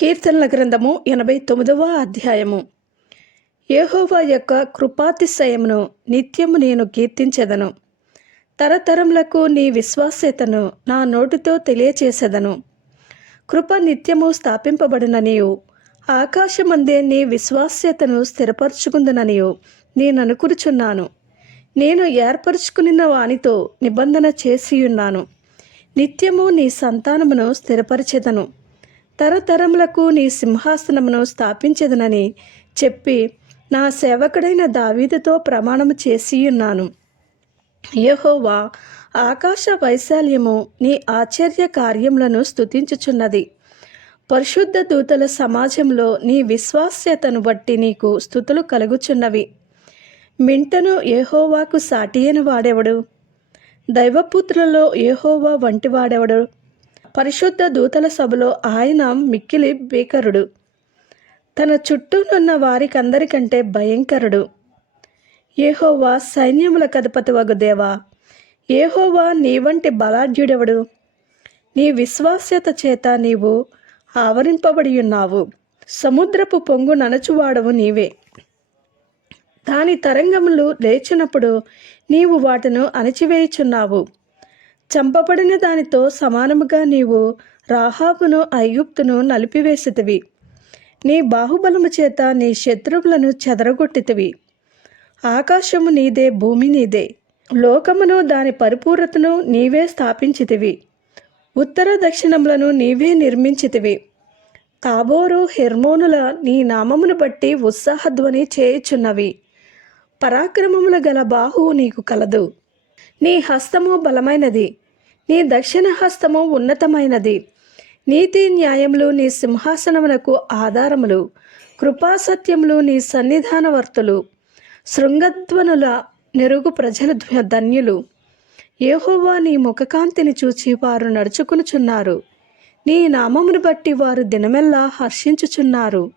కీర్తనల గ్రంథము ఎనభై తొమ్మిదవ అధ్యాయము. యెహోవా యొక్క కృపాతిశయమును నిత్యము నేను కీర్తించెదను. తరతరములకు నీ విశ్వాస్యతను నా నోటితో తెలియచేసెదను. కృప నిత్యము స్థాపింపబడిననియు ఆకాశమందే నీ విశ్వాస్యతను స్థిరపరచుకుందుననియు నేననుకురుచున్నాను నేను ఏర్పరచుకున్న వానితో నిబంధన చేసియున్నాను. నిత్యము నీ సంతానమును స్థిరపరిచెదను. తరతరములకు నీ సింహాసనమును స్థాపించెదనని చెప్పి నా సేవకుడైన దావీదుతో ప్రమాణము చేసియున్నాను. యహోవా ఆకాశ వైశాల్యము నీ ఆశ్చర్య కార్యములను స్థుతించుచున్నది పరిశుద్ధ దూతల సమాజంలో నీ విశ్వాస్యతను బట్టి నీకు స్థుతులు కలుగుచున్నవి. మింటను ఏహోవాకు సాటి అయిన వాడెవడు? దైవపుత్రులలో ఏహోవా వంటి వాడెవడు పరిశుద్ధ దూతల సభలో ఆయన మిక్కిలి భీకరుడు తన చుట్టూనున్న వారికందరికంటే భయంకరుడు. ఏహోవా సైన్యముల కథపతి వగు దేవా ఏహోవా నీ వంటి బలాఢ్యుడెవడు? నీ విశ్వాస్యత చేత నీవు ఆవరింపబడి ఉన్నావు. సముద్రపు పొంగు ననచువాడవు నీవే. దాని తరంగములు లేచినప్పుడు నీవు వాటిను అణచివేయుచున్నావు. చంపబడిన దానితో సమానముగా నీవు రాహాబును అయ్యుప్తును నలిపివేసితివి. నీ బాహుబలము చేత నీ శత్రువులను చెదరగొట్టితివి. ఆకాశము నీదే భూమి నీదే. లోకమును దాని పరిపూర్ణతను నీవే స్థాపించితివి. ఉత్తర దక్షిణములను నీవే నిర్మించితివి. తాబోరు హెర్మోనుల నీ నామమును బట్టి ఉత్సాహధ్వని చేయుచున్నవి. పరాక్రమముల గల బాహువు నీకు కలదు. నీ హస్తము బలమైనది. నీ దక్షిణ హస్తము ఉన్నతమైనది. నీతి న్యాయములు నీ సింహాసనమునకు ఆధారములు. కృపాసత్యములు నీ సన్నిధానవర్తులు. శృంగధ్వనుల నెరుగు ప్రజలు ధన్యులు. ఏహోవా నీ ముఖకాంతిని చూచి వారు నడుచుకునుచున్నారు. నీ నామమును బట్టి వారు దినమెల్లా హర్షించుచున్నారు.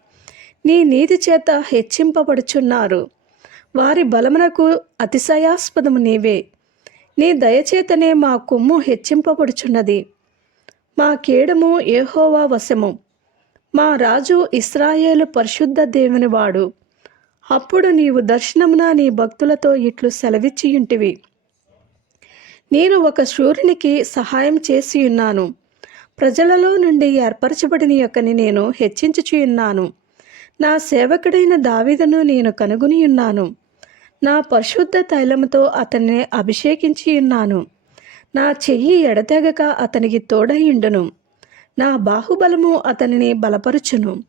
నీ నీతి చేత హెచ్చింపబడుచున్నారు. వారి బలమునకు అతిశయాస్పదము నీవే. నీ దయచేతనే మా కొమ్ము హెచ్చింపబడుచున్నది. మా కీడము ఏహోవా వశము. మా రాజు ఇస్రాయేలు పరిశుద్ధ దేవుని వాడు అప్పుడు నీవు దర్శనమున నీ భక్తులతో ఇట్లు సెలవిచ్చియుంటివి. నేను ఒక శూరునికి సహాయం చేసి ఉన్నాను ప్రజలలో నుండి ఏర్పరచబడిన యొక్కని నేను హెచ్చించుచున్నాను. నా సేవకుడైన దావిదను నేను కనుగొని ఉన్నాను నా పరిశుద్ధ తైలముతో అతన్ని అభిషేకించి ఉన్నాను. నా చెయ్యి ఎడతెగక అతనికి తోడయిండును నా బాహుబలము అతనిని బలపరుచును.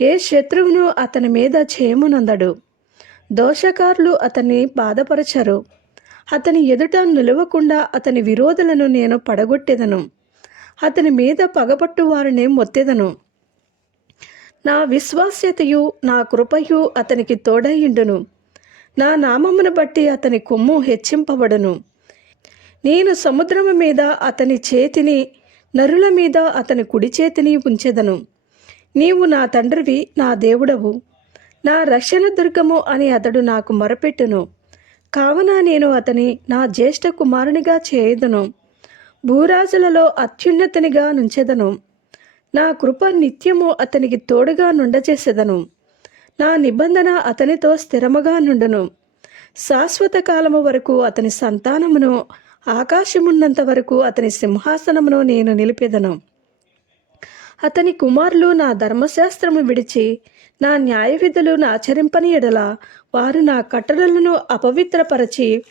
ఏ శత్రువును అతని మీద చేయమునందడు దోషకారులు అతన్ని బాధపరచరు. అతని ఎదుట నిలవకుండా అతని విరోధులను నేను పడగొట్టెదను. అతని మీద పగపట్టు వారిని మొత్తెదను. నా విశ్వాస్యతయు నా కృపయు అతనికి తోడయిండును నా నామమును బట్టి అతని కొమ్ము హెచ్చింపబడును. నేను సముద్రము మీద అతని చేతిని నరుల మీద అతని కుడి చేతిని ఉంచెదను. నీవు నా తండ్రివి నా దేవుడవు. నా రక్షణ దుర్గము అని అతడు నాకు మొరపెట్టును. కావున నేను అతని నా జ్యేష్ఠ కుమారునిగా చేయదును. భూరాజులలో అత్యున్నతినిగా నుంచెదను. నా కృప నిత్యము అతనికి తోడుగా నుండచేసెదను నా నిబంధన అతనితో స్థిరముగా నుండును. శాశ్వత కాలము వరకు అతని సంతానమును ఆకాశమున్నంత వరకు అతని సింహాసనమును నేను నిలిపెదను. అతని కుమారులు నా ధర్మశాస్త్రము విడిచి నా న్యాయవిధులను ఆచరింపని ఎడల వారు నా కట్టడలను అపవిత్రపరచి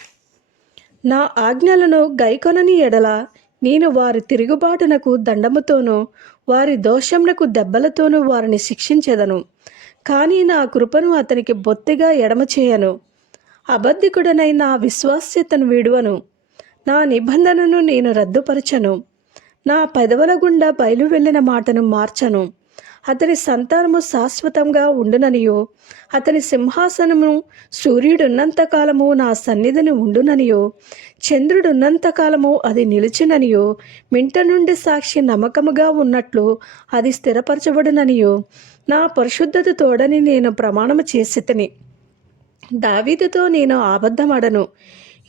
నా ఆజ్ఞలను గైకొనని ఎడల నేను వారి తిరుగుబాటునకు దండముతోనూ వారి దోషమునకు దెబ్బలతోనూ వారిని శిక్షించెదను. కానీ నా కృపను అతనికి బొత్తిగా ఎడమ చేయను. అబద్ధికుడనై నా విశ్వాస్యతను విడువను. నా నిబంధనను నేను రద్దుపరచను. నా పెదవుల గుండా బయలు వెళ్ళిన మాటను మార్చను. అతని సంతానము శాశ్వతంగా ఉండుననియో. అతని సింహాసనము సూర్యుడున్నంత కాలము నా సన్నిధిని ఉండుననియో. చంద్రుడున్నంత కాలము అది నిలిచిననియో. మింట నుండి సాక్షి నమ్మకముగా ఉన్నట్లు అది స్థిరపరచబడుననియో. నా పరిశుద్ధత తోడని నేను ప్రమాణము చేసితిని. దావీదుతో నేను అబద్ధమడను.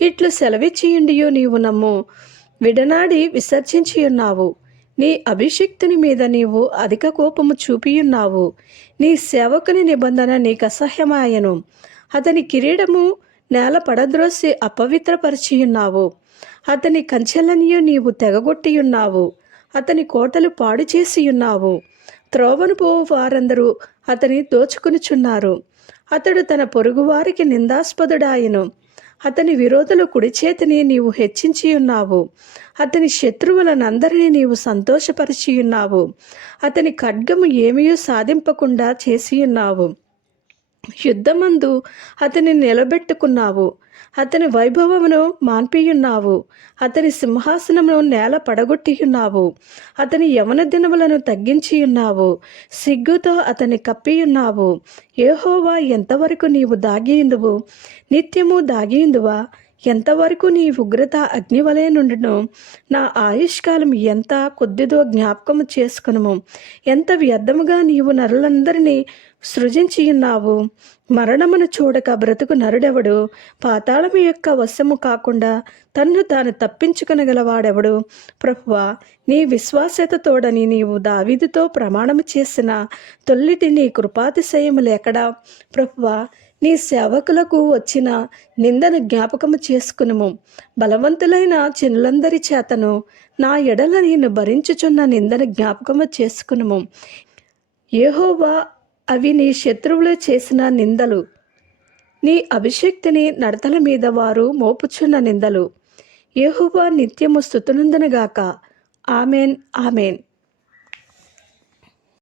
ఇట్లు సెలవిచ్చియుండియో నీవు నమ్ము. విడనాడి విసర్జించి ఉన్నావు నీ అభిషిక్తుని మీద నీవు అధిక కోపము చూపియున్నావు. నీ సేవకుని నిబంధన నీకు అసహ్యమాయను. అతని కిరీటము నేల పడద్రోసి అపవిత్రపరిచియున్నావు. అతని కంచెలనియు నీవు తెగగొట్టియున్నావు. అతని కోటలు పాడు చేసియున్నావు త్రోవను పోవు వారందరూ అతని దోచుకునుచున్నారు. అతడు తన పొరుగువారికి నిందాస్పదుడాయను. అతని విరోధులు కుడి చేతిని నీవు హెచ్చించి ఉన్నావు. అతని శత్రువులనందరినీ నీవు సంతోషపరిచి ఉన్నావు. అతని ఖడ్గము ఏమీయూ సాధింపకుండా చేసి ఉన్నావు. యుద్ధమందు అతని నిలబెట్టుకున్నావు. అతని వైభవమును మాన్పియున్నావు. అతని సింహాసనమును నేల పడగొట్టియున్నావు. అతని యవన దినములను తగ్గించియున్నావు. సిగ్గుతో అతని కప్పియున్నావు. ఏహోవా ఎంతవరకు నీవు దాగియుందువు? నిత్యము దాగియుందువా? ఎంతవరకు నీ ఉగ్రత అగ్నివలే నుండును? నా ఆయుష్కాలం ఎంత? కొద్దిదో జ్ఞాపకము చేసుకును ఎంత వ్యర్థముగా నీవు నరులందరినీ సృజించియున్నావు. మరణమును చూడక బ్రతుకు నరుడెవడు? పాతాళము యొక్క వశము కాకుండా తన్ను తాను తప్పించుకునగలవాడెవడు? ప్రభువా నీ విశ్వాసత తోడని నీవు దావీదుతో ప్రమాణము చేసిన తొల్లిటి నీ కృపాతిశయము లేకడా ప్రభువా నీ సేవకులకు వచ్చిన నిందను జ్ఞాపకము చేసుకునుము. బలవంతులైన చిన్నులందరి చేతను నా ఎడల నేను భరించుచున్న నిందను జ్ఞాపకము చేసుకునుము. ఏహోవా అవి నీ శత్రువులు చేసిన నిందలు. నీ అభిషక్తిని నడతల మీద వారు మోపుచున్న నిందలు. ఏహోవా నిత్యము స్థుతునందనగాక ఆమెన్ ఆమెన్.